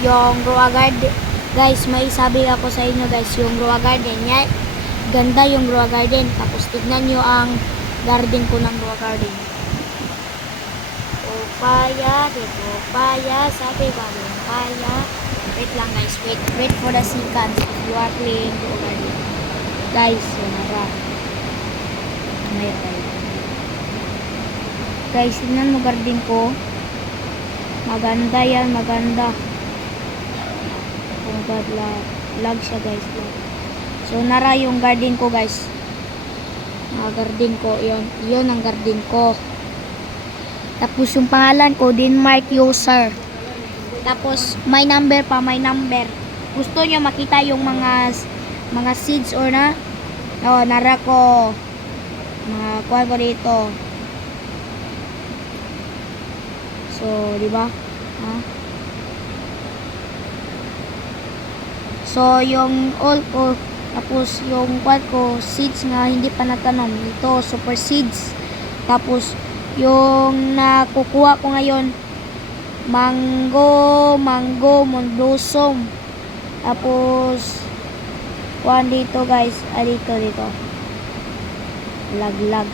yung Roa Garden. Guys, may sabi ako sa inyo guys, yung Roa Garden niya, ganda yung Roa Garden. Tapos tignan nyo ang garden ko ng Roa Garden. Papaya, dito papaya, sabi ba yung papaya. Wait lang guys, wait for the seconds. You are playing Roa Garden. Guys, yun na. May tayo. Guys, tignan mo garden ko. Maganda yan, maganda. Oh god, lag siya guys. So, nara yung garden ko guys. Garden ko, yun ang garden ko. Tapos yung pangalan ko, Denmark user. Tapos, may number pa, may number. Gusto nyo makita yung mga seeds or na? Oh, nara ko. Mga kuha ko dito. So, di ba? So, yung all ko, tapos yung quad ko, seeds nga hindi pa natanom. Ito, super seeds. Tapos, yung nakukuha ko ngayon, mango, mondosum. Tapos, kuhan dito guys. Dito. Lag.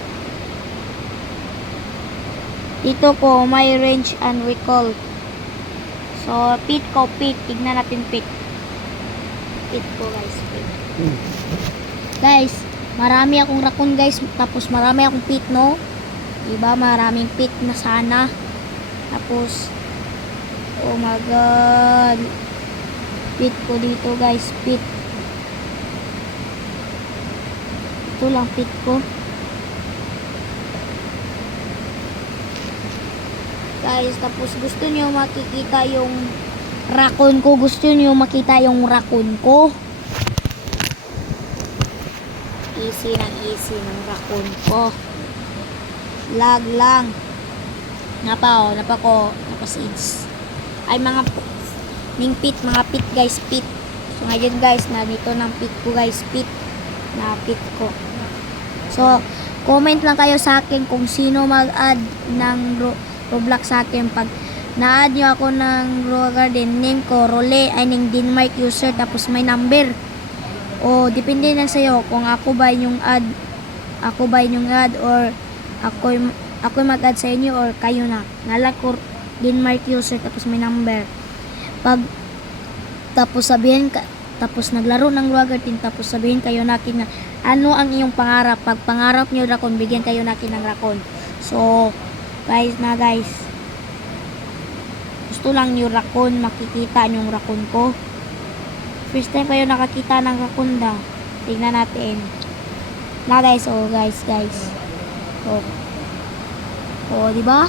Dito ko, may range and recall. So, pit. Tignan natin pit. Pit ko guys. Pit. Guys, marami akong raccoon guys. Tapos, marami akong pit, no? Diba? Maraming pit na sana. Tapos, oh my god. Pit ko dito guys. Pit. Ito lang pit ko. Guys, tapos gusto niyo makikita yung raccoon ko. Gusto niyo makita yung raccoon ko. Easy ng raccoon ko. Lag lang. Napa seeds. Ay mga pit guys, pit. So ngayon guys, nandito ng pit ko guys, pit ko. So comment lang kayo sa akin kung sino mag-add ng Roblox sa akin. Pag na-add nyo ako ng Roa Garden, name ko Role, ay ng Denmark user, tapos may number. O depende na sa'yo kung ako ba yung add or ako mag-add sa inyo or kayo na. Nalag ko Denmark user, tapos may number. Tapos naglaro ng Roa Garden, tapos sabihin kayo natin na ano ang iyong pangarap. Pag pangarap nyo raccoon, bigyan kayo natin ng raccoon. So guys, gusto lang yung raccoon, makikita yung raccoon ko. First time kayo nakakita ng raccoon da. Tingnan natin. Guys, guys. Oh, di ba?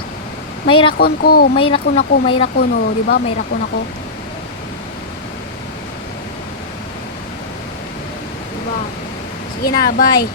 May raccoon ako, di ba? May raccoon ako. Diba? Sige na, bye.